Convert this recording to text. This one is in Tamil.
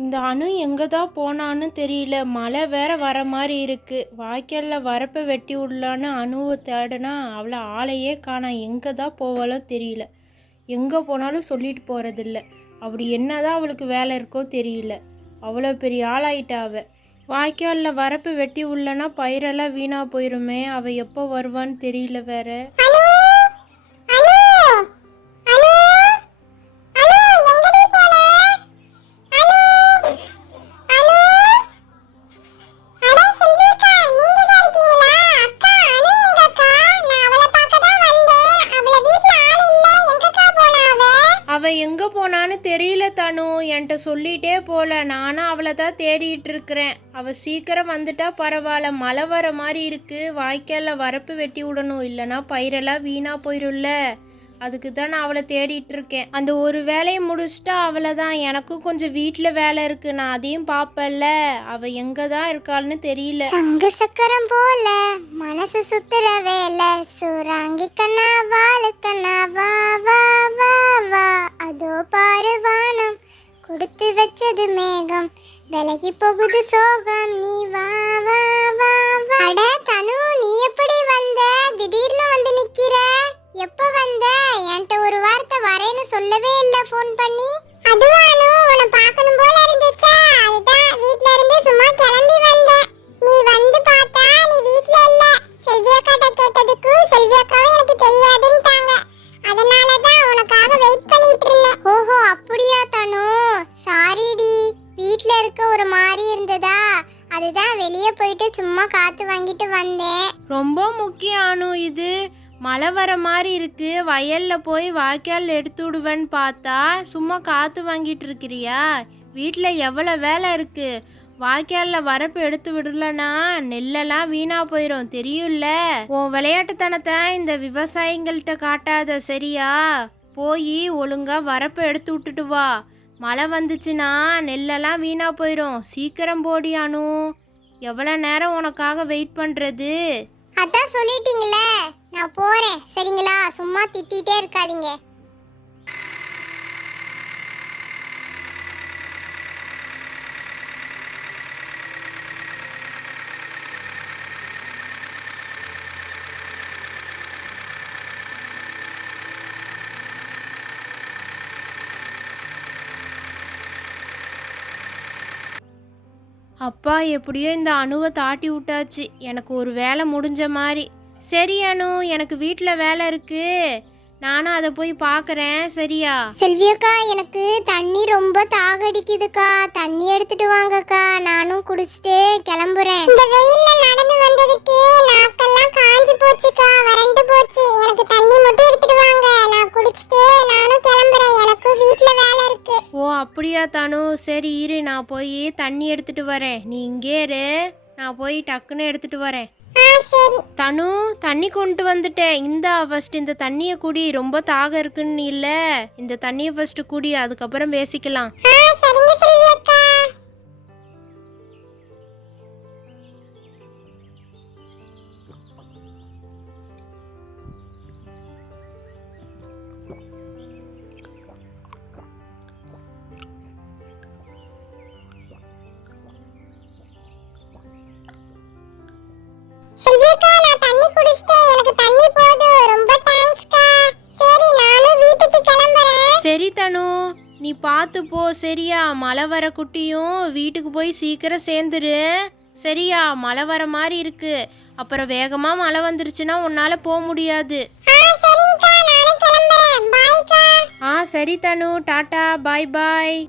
இந்த அணு எங்கே தான் போனான்னு தெரியல. மழை வேற வர மாதிரி இருக்குது வாய்க்காலில் வரப்பை வெட்டி விடலான்னு அணுவை தேடினா அவளை ஆளையே காணா. எங்கே தான் போவாளோ தெரியல. எங்கே போனாலும் சொல்லிட்டு போகிறதில்ல அப்படி என்ன தான் அவளுக்கு வேலை இருக்கோ தெரியல. அவ்வளோ பெரிய ஆளாயிட்டா வாய்க்காலில் வரப்பு வெட்டி உள்ளனா பயிரெல்லாம் வீணாக போயிருமே. அவள் எப்போ வருவான்னு தெரியல வேற. அவ எங்கே போனான்னு தெரியல தனு. என்கிட்ட சொல்லிட்டே போல. நானும் அவளை தான் தேடிட்டு இருக்கிறேன். அவள் சீக்கிரம் வந்துட்டா பரவாயில்ல. மழை வர மாதிரி இருக்குது வாய்க்காலில் வரப்பு வெட்டி விடணும். இல்லைன்னா பயிரெல்லாம் வீணாக போயிடும்ல அதுக்கு தான் நான் அவளை தேடிட்டு இருக்கேன். அந்த ஒரு வேலையை முடிச்சுட்டா அவளை தான். எனக்கும் கொஞ்சம் வீட்டில் வேலை இருக்கு. நான் அதையும் பார்ப்பேன்ல. அவள் எங்கே தான் இருக்காள்னு தெரியல. சங்கு சக்கரம் போல மனசு சுத்துற வேலை. சுராங்கி கண்ணா வாழு கண்ணா வா வா வா வா. கொடுத்து வச்சது மேகம். விலகி போகுது சோகம். நீ வா வா வா. அதுதான் வெளியே போயிட்டு சும்மா காத்து வாங்கிட்டு வந்தேன். ரொம்ப முக்கியம் அனு இது. மழை வர மாதிரி இருக்கு. வயல்ல போய் வாய்க்கால் எடுத்து விடுவேன்னு பார்த்தா சும்மா காத்து வாங்கிட்டு இருக்கிறியா? வீட்டில் எவ்வளோ வேலை இருக்கு? வாய்க்காலில் வரப்பு எடுத்து விடலனா நெல்லெல்லாம் வீணா போயிடும் தெரியும்ல? உன் விளையாட்டுத்தனத்தை இந்த விவசாயிங்கள்கிட்ட காட்டாத சரியா? போய் ஒழுங்கா வரப்பு எடுத்து விட்டுட்டு வா. மழை வந்துச்சுன்னா நெல்லெல்லாம் வீணாக போயிடும் சீக்கிரம் போடி எவ்வளோ நேரம் உனக்காக வெயிட் பண்ணுறது அதான் சொல்லிட்டீங்களே. நான் போகிறேன் சரிங்களா? சும்மா திட்டிகிட்டே இருக்காதீங்க. அப்பா எப்படியோ இந்த அணுவை தாட்டி விட்டாச்சு. எனக்கு ஒரு வேலை முடிஞ்ச மாதிரி. சரி அனு எனக்கு வீட்டில் வேலை இருக்கு. நானும் அதை போய் பார்க்குறேன். சரியா? செல்வியக்கா எனக்கு தண்ணி ரொம்ப தாகடிக்குதுக்கா தண்ணி எடுத்துட்டு வாங்கக்கா. நானும் குடிச்சிட்டு கிளம்புறேன். அப்படியா தானு? சரி இரு நான் போய் தண்ணி எடுத்துட்டு வரேன். நீ இங்கே இரு. நான் போய் டக்குன்னு எடுத்துட்டு வரேன். தனு தண்ணி கொண்டு வந்துட்டேன். இந்தா ஃபர்ஸ்ட் இந்த தண்ணியை குடி. ரொம்ப தாகம் இருக்குன்னு இல்லை. இந்த தண்ணியை ஃபர்ஸ்ட் குடி. அதுக்கப்புறம் பேசிக்கலாம் பார்த்து போ சரியா? மழை வர குட்டியும் வீட்டுக்கு போய் சீக்கிரம் சேர்ந்துரு. சரியா? மழை வர மாதிரி இருக்கு. அப்புறம் வேகமாக மழை வந்துருச்சுன்னா உன்னால் போக முடியாது. ஆ சரி தனு. டாட்டா. Bye bye.